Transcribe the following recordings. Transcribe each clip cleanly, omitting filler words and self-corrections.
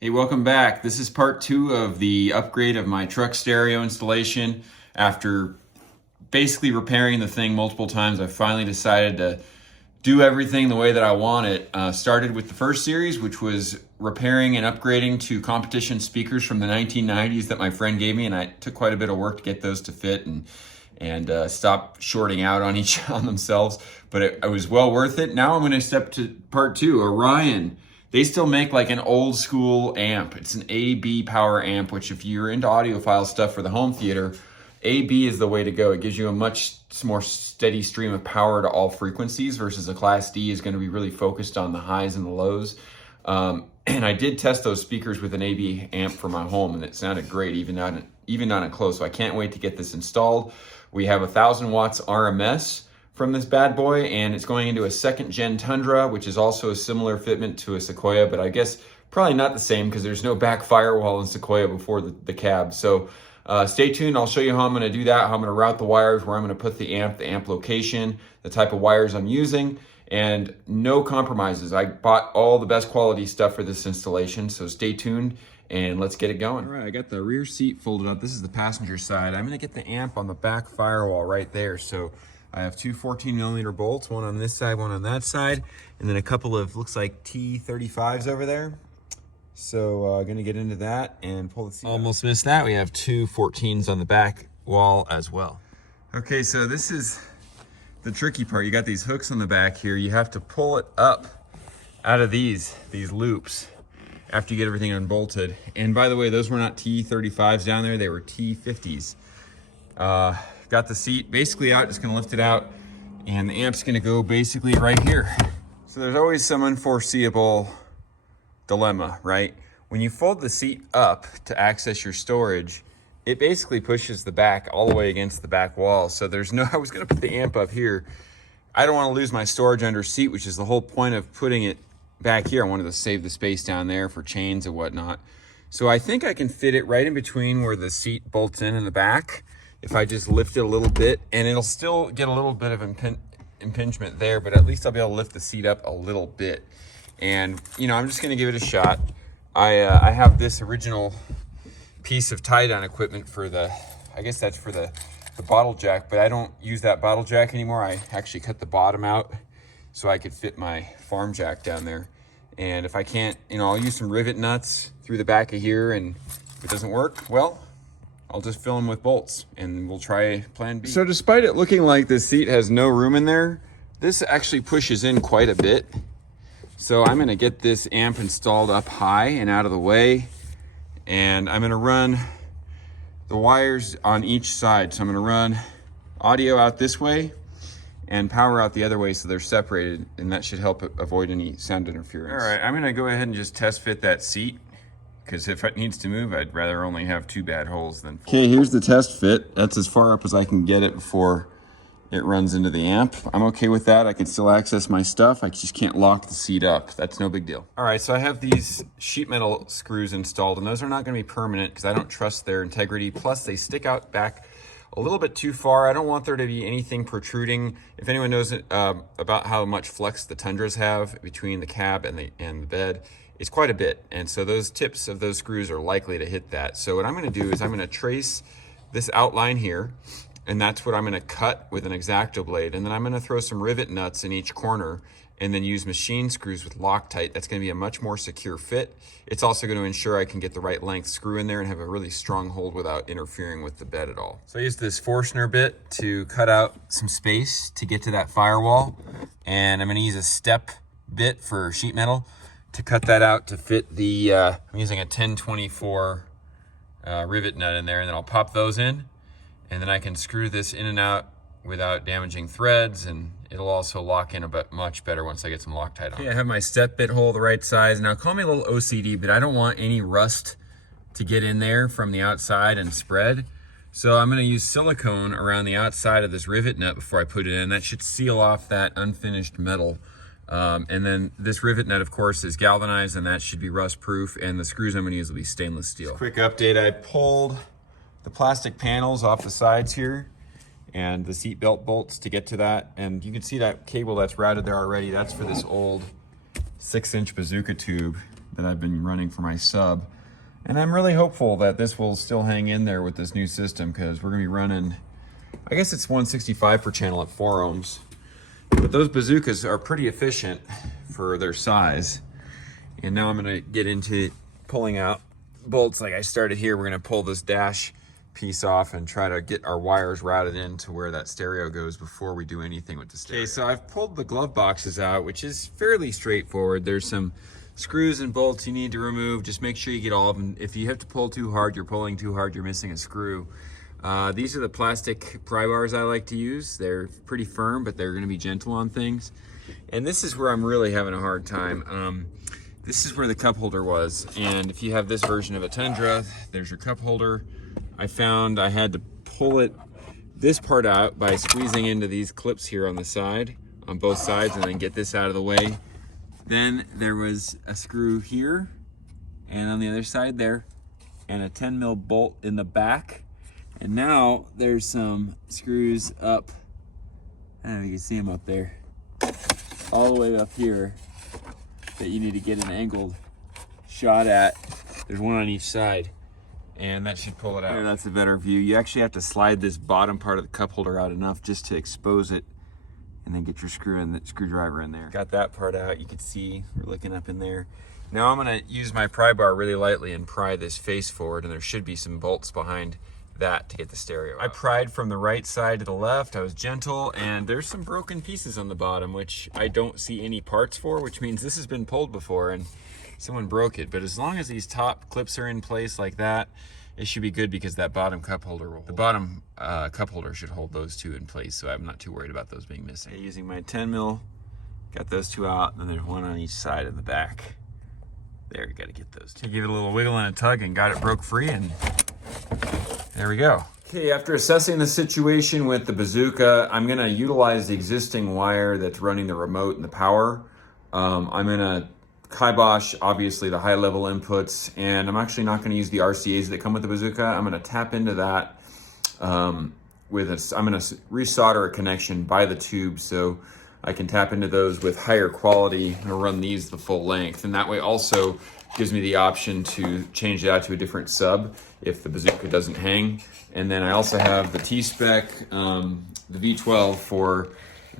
Hey, welcome back. This is part 2 of the upgrade of my truck stereo installation. After basically repairing the thing multiple times, I finally decided to do everything the way that I want it. Started with the first series, which was repairing and upgrading to competition speakers from the 1990s that my friend gave me, and I took quite a bit of work to get those to fit and stop shorting out on themselves, but it was well worth it. Now I'm going to step to part 2, Orion. They still make like an old school amp. It's an AB power amp, which if you're into audiophile stuff for the home theater, AB is the way to go. It gives you a much more steady stream of power to all frequencies versus a Class D is going to be really focused on the highs and the lows. And I did test those speakers with an AB amp for my home, and it sounded great, even not in close. So I can't wait to get this installed. We have 1,000 watts RMS from this bad boy, and it's going into a 2nd gen Tundra, which is also a similar fitment to a Sequoia, but I guess probably not the same because there's no back firewall in Sequoia before the cab. So stay tuned. I'll show you how I'm going to do that, how I'm going to route the wires, where I'm going to put the amp location, the type of wires I'm using, and no compromises. I bought all the best quality stuff for this installation, so stay tuned and let's get it going. All right, I got the rear seat folded up. This is the passenger side. I'm going to get the amp on the back firewall right there. So I have two 14mm bolts, one on this side, one on that side, and then a couple of, looks like T35s over there. So gonna get into that and pull the seat. Almost missed that. We have two 14s on the back wall as well. Okay, so this is the tricky part. You got these hooks on the back here. You have to pull it up out of these loops after you get everything unbolted. And by the way, those were not T35s down there, they were T50s. Got the seat basically out, just gonna lift it out, and the amp's gonna go basically right here. So there's always some unforeseeable dilemma, right? When you fold the seat up to access your storage, it basically pushes the back all the way against the back wall. So there's no, I was gonna put the amp up here. I don't wanna lose my storage under seat, which is the whole point of putting it back here. I wanted to save the space down there for chains and whatnot. So I think I can fit it right in between where the seat bolts in the back, if I just lift it a little bit, and it'll still get a little bit of impingement there, but at least I'll be able to lift the seat up a little bit. And you know, I'm just gonna give it a shot. I have this original piece of tie-down equipment for the, I guess that's for the bottle jack, but I don't use that bottle jack anymore. I actually cut the bottom out so I could fit my farm jack down there. And if I can't, you know, I'll use some rivet nuts through the back of here, and if it doesn't work, well, I'll just fill them with bolts and we'll try plan B. So despite it looking like this seat has no room in there, this actually pushes in quite a bit. So I'm gonna get this amp installed up high and out of the way, and I'm gonna run the wires on each side. So I'm gonna run audio out this way and power out the other way so they're separated, and that should help avoid any sound interference. All right, I'm gonna go ahead and just test fit that seat, because if it needs to move, I'd rather only have 2 bad holes than 4. Okay, here's the test fit. That's as far up as I can get it before it runs into the amp. I'm okay with that. I can still access my stuff. I just can't lock the seat up. That's no big deal. All right, so I have these sheet metal screws installed, and those are not gonna be permanent because I don't trust their integrity. Plus, they stick out back a little bit too far. I don't want there to be anything protruding. If anyone knows about how much flex the Tundras have between the cab and the bed, it's quite a bit. And so those tips of those screws are likely to hit that. So what I'm gonna do is I'm gonna trace this outline here, and that's what I'm gonna cut with an X-Acto blade. And then I'm gonna throw some rivet nuts in each corner and then use machine screws with Loctite. That's gonna be a much more secure fit. It's also gonna ensure I can get the right length screw in there and have a really strong hold without interfering with the bed at all. So I used this Forstner bit to cut out some space to get to that firewall. And I'm gonna use a step bit for sheet metal to cut that out to fit the, I'm using a 1024 rivet nut in there, and then I'll pop those in, and then I can screw this in and out without damaging threads, and it'll also lock in a bit much better once I get some Loctite on. Okay, I have my step bit hole the right size. Now call me a little OCD, but I don't want any rust to get in there from the outside and spread. So I'm gonna use silicone around the outside of this rivet nut before I put it in. That should seal off that unfinished metal. And then this rivet nut, of course, is galvanized, and that should be rust proof, and the screws I'm gonna use will be stainless steel. Quick update, I pulled the plastic panels off the sides here and the seat belt bolts to get to that, and you can see that cable that's routed there already. That's for this old 6-inch Bazooka tube that I've been running for my sub. And I'm really hopeful that this will still hang in there with this new system, because we're gonna be running, I guess it's 165 per channel at 4 ohms. But those bazookas are pretty efficient for their size. And now I'm gonna get into pulling out bolts like I started here. We're gonna pull this dash piece off and try to get our wires routed into where that stereo goes before we do anything with the stereo. Okay, so I've pulled the glove boxes out, which is fairly straightforward. There's some screws and bolts you need to remove. Just make sure you get all of them. If you have to pull too hard, you're pulling too hard, you're missing a screw. These are the plastic pry bars I like to use. They're pretty firm, but they're gonna be gentle on things. And this is where I'm really having a hard time. This is where the cup holder was. And if you have this version of a Tundra, there's your cup holder. I found I had to pull this part out by squeezing into these clips here on the side, on both sides, and then get this out of the way. Then there was a screw here and on the other side there, and a 10 mil bolt in the back. And now there's some screws up, I don't know if you can see them up there, all the way up here that you need to get an angled shot at. There's one on each side, and that should pull it out. There, that's a better view. You actually have to slide this bottom part of the cup holder out enough just to expose it, and then get your screwdriver in there. Got that part out. You can see we're looking up in there. Now I'm gonna use my pry bar really lightly and pry this face forward, and there should be some bolts behind that to get the stereo out. I pried from the right side to the left. I was gentle, and there's some broken pieces on the bottom, which I don't see any parts for, which means this has been pulled before and someone broke it. But as long as these top clips are in place like that, it should be good, because that bottom cup holder will, the bottom cup holder should hold those two in place, so I'm not too worried about those being missing. Okay, using my 10 mil, got those two out, and then there's one on each side in the back. There, you gotta get those two. Give it a little wiggle and a tug, and got it broke free, and there we go. Okay, after assessing the situation with the Bazooka, I'm gonna utilize the existing wire that's running the remote and the power. I'm gonna kibosh, obviously, the high level inputs, and I'm actually not gonna use the RCAs that come with the Bazooka. I'm gonna tap into that I'm gonna resolder a connection by the tube so I can tap into those with higher quality. I'm gonna run these the full length, and that way also gives me the option to change it out to a different sub if the Bazooka doesn't hang. And then I also have the T-Spec, the V12 for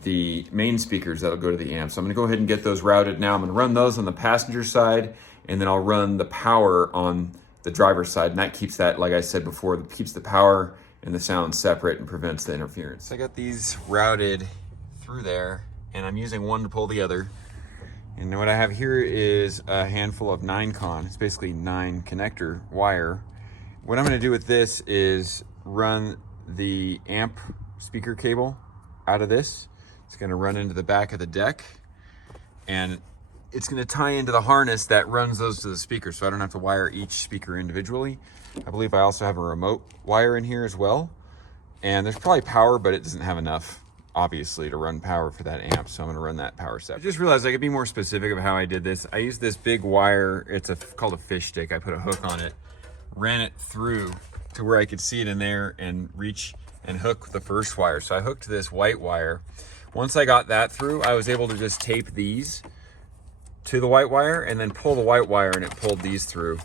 the main speakers that'll go to the amp. So I'm gonna go ahead and get those routed now. I'm gonna run those on the passenger side, and then I'll run the power on the driver's side. And that keeps that, like I said before, that keeps the power and the sound separate and prevents the interference. So I got these routed through there, and I'm using one to pull the other. And what I have here is a handful of 9-con. It's basically 9 connector wire. What I'm gonna do with this is run the amp speaker cable out of this. It's gonna run into the back of the deck, and it's gonna tie into the harness that runs those to the speaker, so I don't have to wire each speaker individually. I believe I also have a remote wire in here as well. And there's probably power, but it doesn't have enough, obviously, to run power for that amp, so I'm gonna run that power separate. I just realized I could be more specific of how I did this. I used this big wire, it's called a fish stick. I put a hook on it, ran it through to where I could see it in there and reach and hook the first wire. So I hooked this white wire. Once I got that through, I was able to just tape these to the white wire and then pull the white wire, and it pulled these through.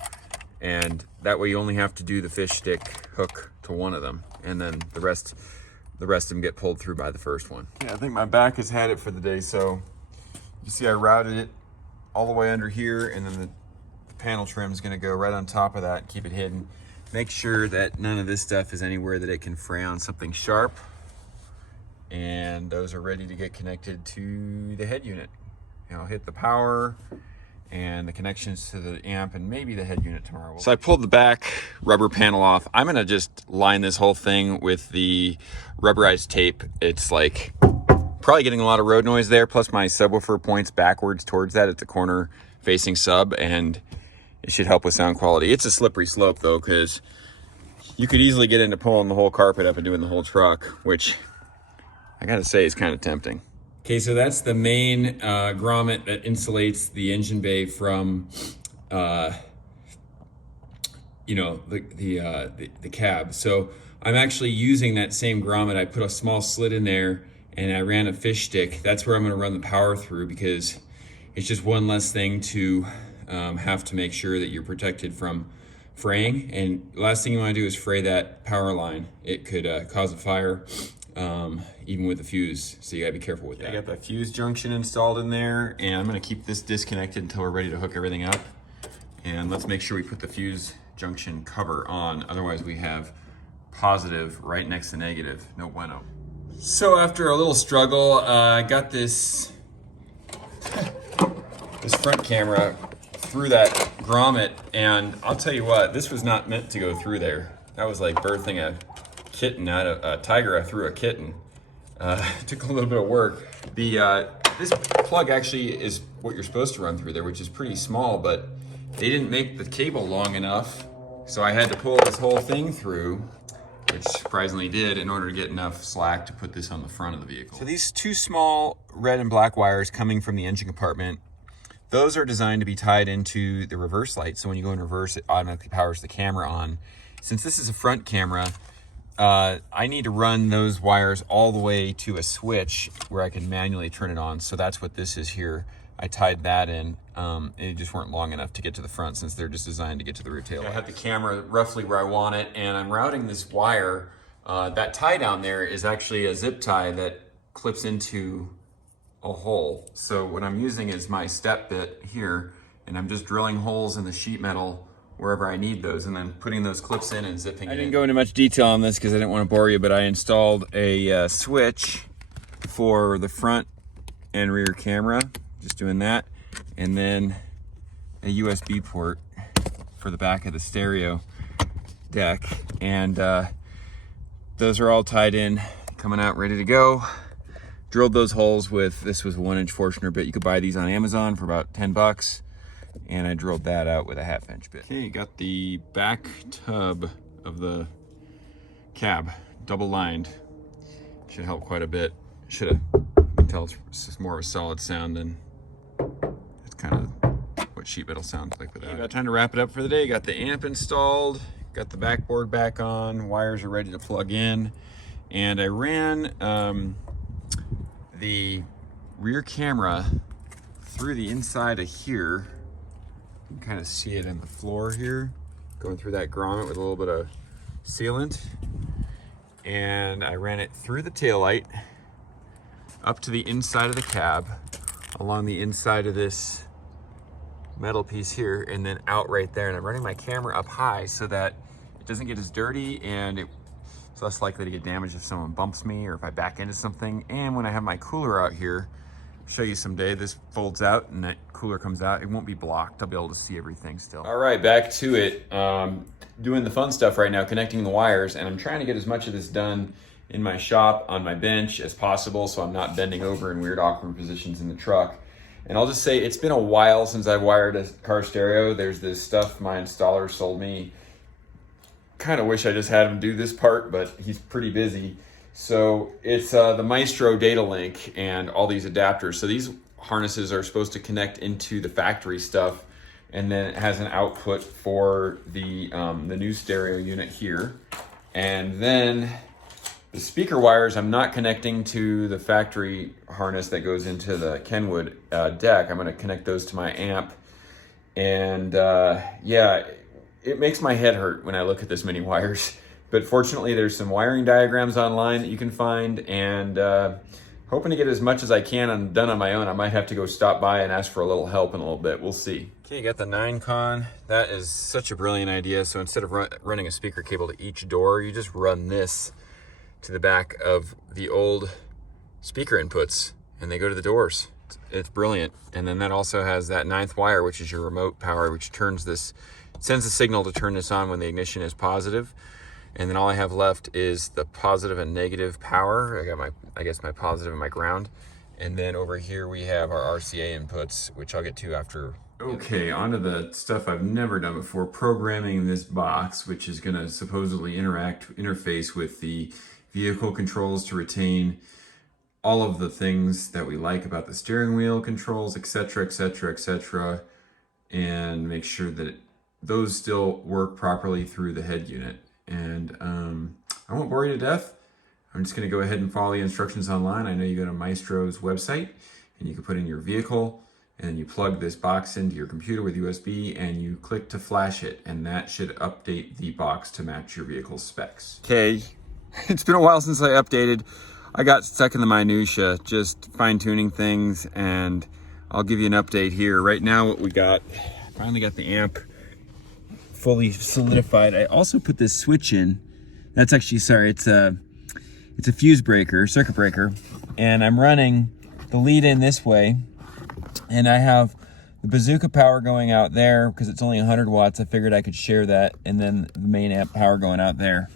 And that way you only have to do the fish stick hook to one of them, and then the rest of them get pulled through by the first one. Yeah, I think my back has had it for the day, so you see I routed it all the way under here, and then the panel trim is gonna go right on top of that and keep it hidden. Make sure that none of this stuff is anywhere that it can fray on something sharp, and those are ready to get connected to the head unit. I'll hit the power and the connections to the amp and maybe the head unit tomorrow. So I pulled the back rubber panel off. I'm gonna just line this whole thing with the rubberized tape. It's like probably getting a lot of road noise there, plus my subwoofer points backwards towards that. It's a corner facing sub, and it should help with sound quality. It's a slippery slope though, because you could easily get into pulling the whole carpet up and doing the whole truck, which I gotta say is kind of tempting. Okay, so that's the main grommet that insulates the engine bay from, the cab. So I'm actually using that same grommet. I put a small slit in there, and I ran a fish stick. That's where I'm gonna run the power through, because it's just one less thing to have to make sure that you're protected from fraying. And last thing you want to do is fray that power line. It could cause a fire, even with the fuse, so you gotta be careful with that. I got the fuse junction installed in there, and I'm gonna keep this disconnected until we're ready to hook everything up. And let's make sure we put the fuse junction cover on, otherwise we have positive right next to negative. No bueno. So after a little struggle, I got this front camera through that grommet, and I'll tell you what, this was not meant to go through there. That was like birthing a kitten out of a tiger. I threw a kitten. It took a little bit of work. This plug actually is what you're supposed to run through there, which is pretty small, but they didn't make the cable long enough, so I had to pull this whole thing through, which surprisingly did, in order to get enough slack to put this on the front of the vehicle. So these two small red and black wires coming from the engine compartment, those are designed to be tied into the reverse light, so when you go in reverse, it automatically powers the camera on. Since this is a front camera, I need to run those wires all the way to a switch where I can manually turn it on, so that's what this is here. I tied that in, and it just weren't long enough to get to the front since they're just designed to get to the rear tail. I have the camera roughly where I want it, and I'm routing this wire. That tie down there is actually a zip tie that clips into a hole. So what I'm using is my step bit here, and I'm just drilling holes in the sheet metal wherever I need those, and then putting those clips in and zipping it in. I didn't go into much detail on this because I didn't want to bore you, but I installed a switch for the front and rear camera, just doing that, and then a USB port for the back of the stereo deck, and those are all tied in, coming out ready to go. Drilled those holes with, this was a 1-inch Fortuner bit. You could buy these on Amazon for about 10 bucks. And I drilled that out with a 1/2-inch bit. Okay, got the back tub of the cab double lined. Should help quite a bit. Should have, you can tell it's more of a solid sound than it's kind of what sheet metal sounds like without it. About time to wrap it up for the day. Got the amp installed, got the backboard back on, wires are ready to plug in, and I ran the rear camera through the inside of here. You can kind of see it in the floor here, going through that grommet with a little bit of sealant. And I ran it through the taillight, up to the inside of the cab, along the inside of this metal piece here, and then out right there. And I'm running my camera up high so that it doesn't get as dirty, and it's less likely to get damaged if someone bumps me or if I back into something. And when I have my cooler out here, show you someday, this folds out and that cooler comes out, it won't be blocked. I'll be able to see everything still. All right, back to it. Doing the fun stuff right now, connecting the wires, and I'm trying to get as much of this done in my shop on my bench as possible so I'm not bending over in weird awkward positions in the truck. And I'll just say, it's been a while since I've wired a car stereo. There's this stuff my installer sold me. Kind of wish I just had him do this part, but he's pretty busy. So it's the Maestro data link and all these adapters. So these harnesses are supposed to connect into the factory stuff, and then it has an output for the new stereo unit here. And then the speaker wires, I'm not connecting to the factory harness that goes into the Kenwood deck. I'm gonna connect those to my amp. And yeah, it makes my head hurt when I look at this many wires. But fortunately, there's some wiring diagrams online that you can find, and hoping to get as much as I can done on my own. I might have to go stop by and ask for a little help in a little bit. We'll see. Okay, you got the 9-con. That is such a brilliant idea. So instead of running a speaker cable to each door, you just run this to the back of the old speaker inputs, and they go to the doors. It's brilliant. And then that also has that 9th wire, which is your remote power, which turns this, sends a signal to turn this on when the ignition is positive. And then all I have left is the positive and negative power. I got my positive and my ground. And then over here we have our RCA inputs, which I'll get to after. Okay, onto the stuff I've never done before, programming this box, which is gonna supposedly interface with the vehicle controls to retain all of the things that we like about the steering wheel controls, etc., etc., etc., and make sure that those still work properly through the head unit. And I won't bore you to death. I'm just going to go ahead and follow the instructions online. I know you go to Maestro's website and you can put in your vehicle and then you plug this box into your computer with USB and you click to flash it, and that should update the box to match your vehicle's specs. Okay, it's been a while since I updated. I got stuck in the minutia, just fine-tuning things, and I'll give you an update here. Right now what we got, finally got the amp fully solidified. I also put this switch in. That's actually, sorry, it's a fuse breaker, circuit breaker, and I'm running the lead in this way, and I have the Bazooka power going out there because it's only 100 watts. I figured I could share that, and then the main amp power going out there.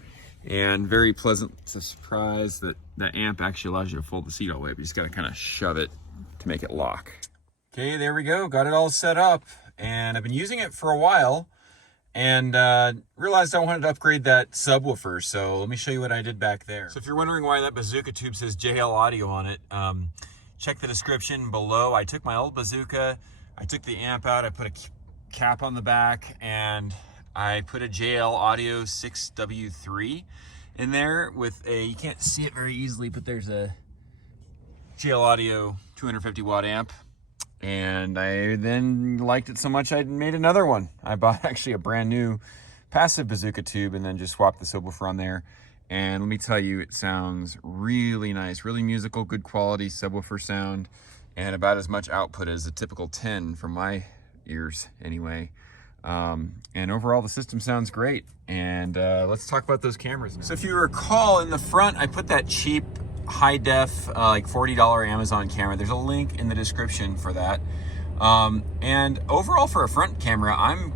And very pleasant surprise that that amp actually allows you to fold the seat all the way up. You just got to kind of shove it to make it lock. Okay, there we go. Got it all set up, and I've been using it for a while, and realized I wanted to upgrade that subwoofer. So let me show you what I did back there. So if you're wondering why that Bazooka Tube says JL Audio on it, check the description below. I took my old Bazooka, I took the amp out, I put a cap on the back, and I put a JL Audio 6W3 in there with a, you can't see it very easily, but there's a JL Audio 250 watt amp. And I then liked it so much I made another one. I bought actually a brand new passive Bazooka Tube and then just swapped the subwoofer on there. And let me tell you, it sounds really nice, really musical, good quality subwoofer sound, and about as much output as a typical 10 from my ears anyway. And overall the system sounds great. And let's talk about those cameras. So if you recall, in the front I put that cheap high def like $40 Amazon camera. There's a link in the description for that. And overall for a front camera, I'm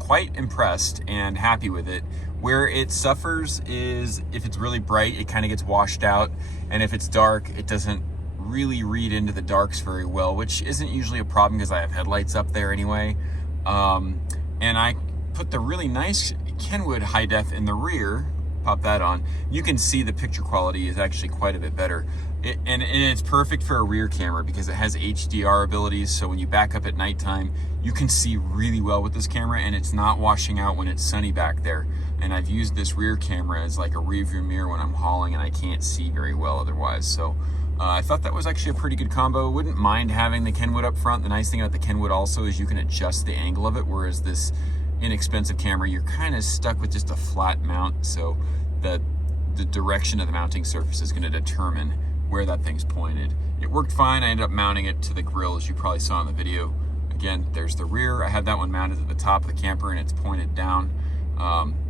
quite impressed and happy with it. Where it suffers is if it's really bright, it kind of gets washed out, and if it's dark, it doesn't really read into the darks very well, which isn't usually a problem because I have headlights up there anyway. And I put the really nice Kenwood high def in the rear, pop that on. You can see the picture quality is actually quite a bit better. And it's perfect for a rear camera because it has HDR abilities, so when you back up at nighttime, you can see really well with this camera, and it's not washing out when it's sunny back there. And I've used this rear camera as like a rear view mirror when I'm hauling and I can't see very well otherwise. So I thought that was actually a pretty good combo. Wouldn't mind having the Kenwood up front. The nice thing about the Kenwood also is you can adjust the angle of it, whereas this inexpensive camera, you're kind of stuck with just a flat mount. So the direction of the mounting surface is going to determine where that thing's pointed. It worked fine. I ended up mounting it to the grill, as you probably saw in the video. Again, there's the rear. I had that one mounted at the top of the camper and it's pointed down.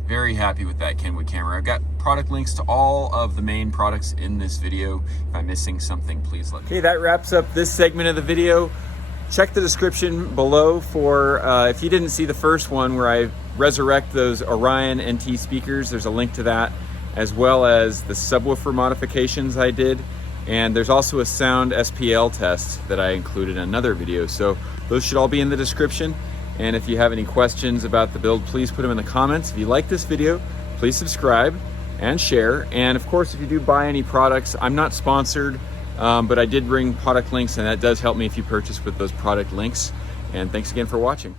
Very happy with that Kenwood camera. I've got product links to all of the main products in this video. If I'm missing something, please let me know. Okay, that wraps up this segment of the video. Check the description below for, if you didn't see the first one where I resurrect those Orion NT speakers, there's a link to that, as well as the subwoofer modifications I did. And there's also a sound SPL test that I included in another video. So those should all be in the description. And if you have any questions about the build, please put them in the comments. If you like this video, please subscribe and share. And of course, if you do buy any products, I'm not sponsored, but I did bring product links, and that does help me if you purchase with those product links. And thanks again for watching.